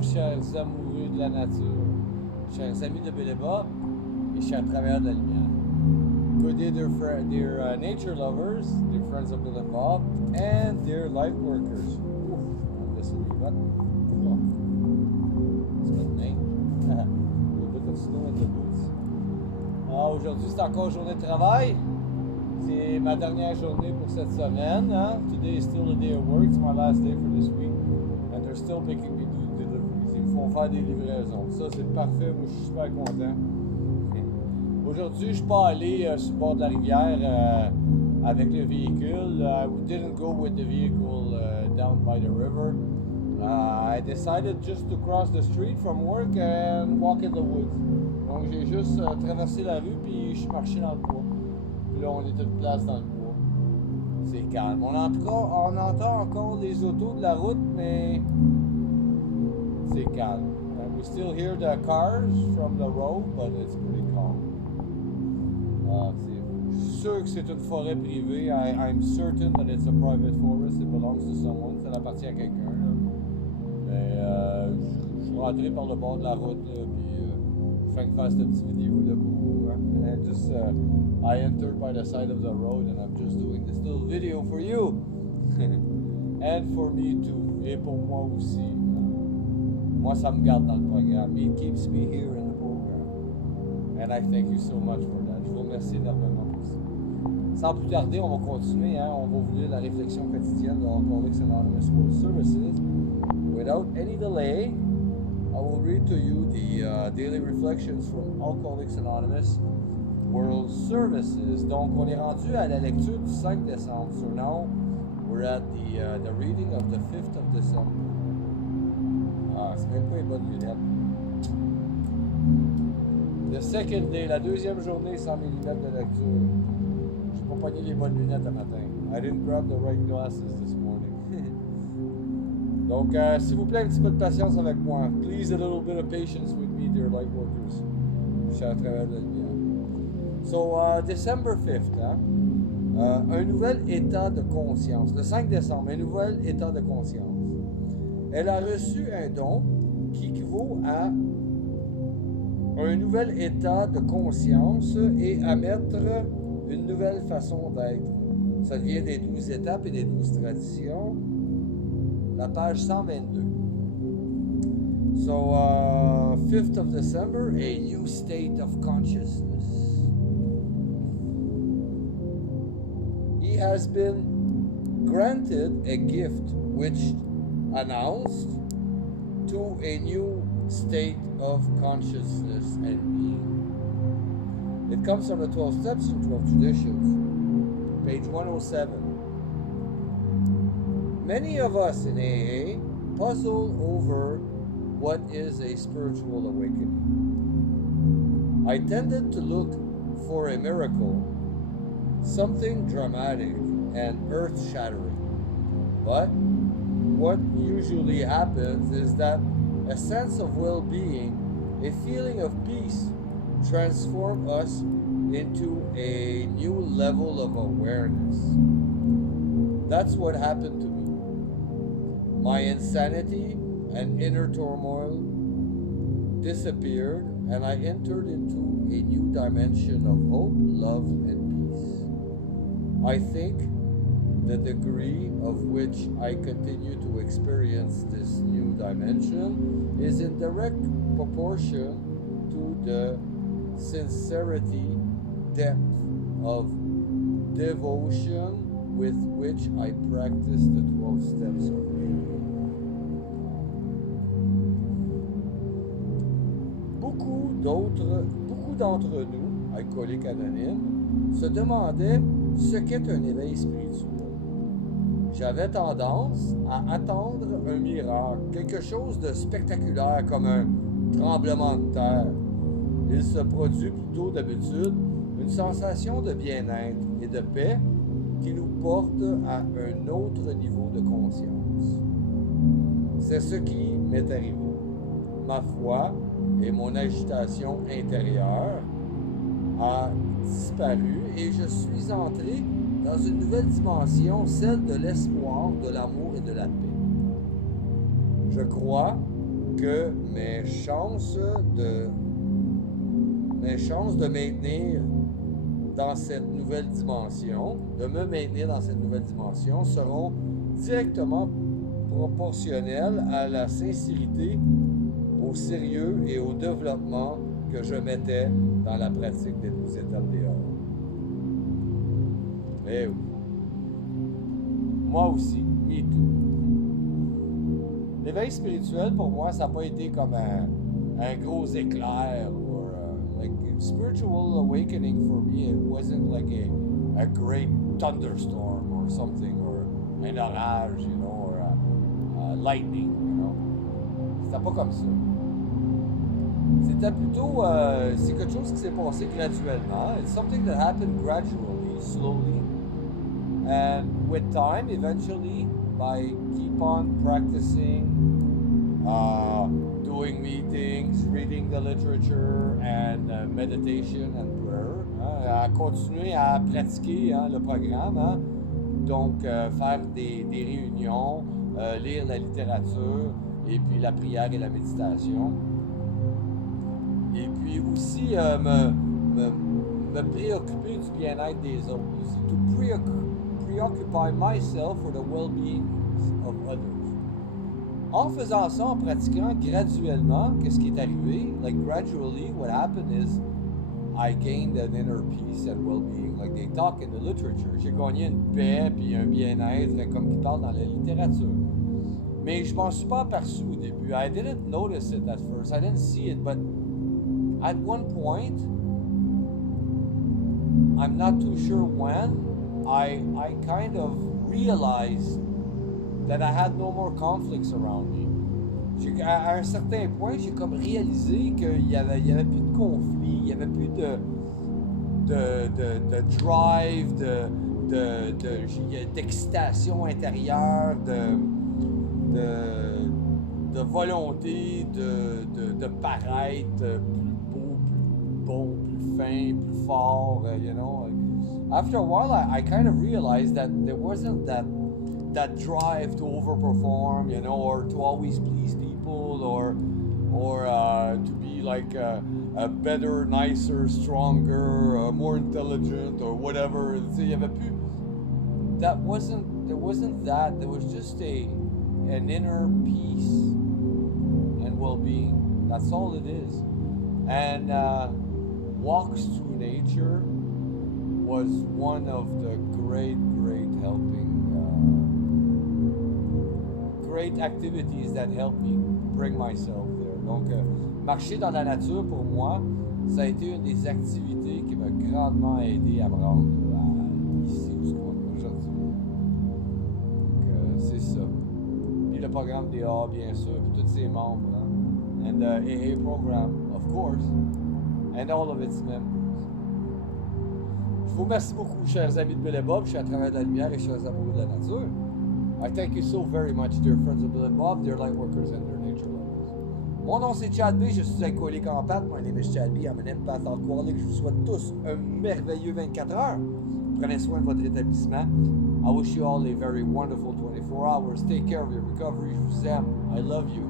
Bonjour, chers amoureux de la nature, chers amis de Béléba et chers travailleurs de la lumière. Good day, dear nature lovers, dear friends of Béléba, and dear light workers. Ooh, I'm missing you, but oh, it's good name. A little bit of snow in the boots. Aujourd'hui, c'est encore journée de travail. C'est ma dernière journée pour cette semaine. Hein? Today is still a day of work. It's my last day for this week. And they're still making me do deliveries. Ils me font faire des livraisons. Ça, c'est parfait. Moi, je suis super content. Aujourd'hui, je ne suis pas allé sur le bord de la rivière avec le véhicule. We didn't go with the vehicle down by the river. I decided just to cross the street from work and walk in the woods. Donc, j'ai juste traversé la rue puis je suis marché dans le bois. Puis là, on est toute place dans le bois. C'est calme. On entend encore les autos de la route, mais c'est calme. And we still hear the cars from the road, but it's pretty calm. Je suis sûr que c'est une forêt privée. I'm certain that it's a private forest. It belongs to someone. Ça appartient à quelqu'un. Mais je suis rentré par le bord de la route, là, puis je fais faire cette petite vidéo là pour vous. Hein? And I entered by the side of the road and I'm just doing this little video for you. And for me too. Et pour moi aussi. Moi, ça me garde dans le programme. It keeps me here in the program. And I thank you so much for that. Je vous remercie énormément pour ça. Sans plus tarder, on va continuer. Hein? On va vous lire la réflexion quotidienne de Alcooliques Anonymes World Services. Without any delay, I will read to you the daily reflections from Alcooliques Anonymous World Services. Donc, on est rendu à la lecture du 5 décembre. So now, we're at the reading of the 5th of December. Ah, c'est même pas une bonne lunette. The second day, la deuxième journée sans mes lunettes de lecture. J'ai pas pogné les bonnes lunettes un matin. I didn't grab the right glasses this morning. Donc, s'il vous plaît, un petit peu de patience avec moi. Please, a little bit of patience with me, dear light workers. Je suis à travers de la lumière. So, December 5th, hein? Un nouvel état de conscience. Le 5 décembre, un nouvel état de conscience. Elle a reçu un don qui équivaut à un nouvel état de conscience et à mettre une nouvelle façon d'être. Ça vient des 12 étapes et des 12 traditions. La page 122. So, 5th of December, a new state of consciousness. He has been granted a gift which announced to a new state of consciousness and being. It comes from the 12 Steps and 12 Traditions, page 107. Many of us in AA puzzle over what is a spiritual awakening. I tended to look for a miracle, something dramatic and earth-shattering. But what usually happens is that a sense of well-being, a feeling of peace, transforms us into a new level of awareness. That's what happened to me. My insanity and inner turmoil disappeared, and I entered into a new dimension of hope, love, and peace. I think the degree of which I continue to experience this new dimension is in direct proportion to the sincerity, depth of devotion with which I practice the 12 steps of AA. Beaucoup d'entre nous, alcooliques anonymes, se demandaient ce qu'est un éveil spirituel. J'avais tendance à attendre un miracle, quelque chose de spectaculaire comme un tremblement de terre. Il se produit plutôt d'habitude une sensation de bien-être et de paix qui nous porte à un autre niveau de conscience. C'est ce qui m'est arrivé. Ma foi et mon agitation intérieure a disparu et je suis entré dans une nouvelle dimension, celle de l'espoir, de l'amour et de la paix. Je crois que mes chances de maintenir dans cette nouvelle dimension, de me maintenir dans cette nouvelle dimension, seront directement proportionnelles à la sincérité, au sérieux et au développement que je mettais dans la pratique des 12 étapes dehors. Eh oui. Moi aussi, me too. L'éveil spirituel, pour moi, ça n'a pas été comme un gros éclair. Like spiritual awakening for me, it wasn't like a great thunderstorm or something, or un orage, you know, or lightning, you know. C'était pas comme ça. C'était plutôt, c'est quelque chose qui s'est passé graduellement. It's something that happened gradually, slowly, and with time, eventually, by keep on practicing, doing meetings, reading the literature, and meditation and prayer. À continuer à pratiquer le programme. Donc, faire des réunions, lire la littérature, et puis la prière et la méditation. Et puis aussi me préoccuper du bien-être des autres aussi. To preoccupy myself for the well-being of others. En faisant ça, en pratiquant graduellement, qu'est-ce qui est arrivé? Like gradually, what happened is I gained an inner peace and well-being. Like they talk in the literature. J'ai gagné une paix puis un bien-être comme ils parlent dans la littérature. Mais je m'en suis pas aperçu au début. I didn't notice it at first. I didn't see it, but at one point, I'm not too sure when, I kind of realized that I had no more conflicts around me. À un certain point, j'ai comme réalisé qu'il y avait plus de conflits, il y avait plus de drive, d'excitation intérieure, de volonté de paraître plus beau, plus bon, plus fin, plus fort, you know. After a while, I kind of realized that there wasn't that drive to overperform, you know, or to always please people, or to be like a better, nicer, stronger, more intelligent, or whatever. Il y avait plus. There wasn't that. There was just an inner peace and well-being. That's all it is. And walks through nature was one of the great helping, great activities that helped me bring myself there. Donc, marcher dans la nature, pour moi, ça a été une des activités qui m'a grandement aidé à me rendre ici où on est aujourd'hui. Donc, c'est ça. Puis le programme dehors, bien sûr, puis tous ses membres. And the AA program, of course, and all of its members. Je vous remercie beaucoup, chers amis de Bill et Bob. Je suis à travers de la lumière et chers amoureux de la nature. I thank you so very much, dear friends of Bill and Bob, dear light workers and dear nature lovers. Mon nom c'est Chad B, je suis alcoolique en pâte. My name is Chad B, I'm an empath alcoholic. Je vous souhaite tous un merveilleux 24 heures. Prenez soin de votre rétablissement. I wish you all a very wonderful 24 hours. Take care of your recovery. Je vous aime. I love you.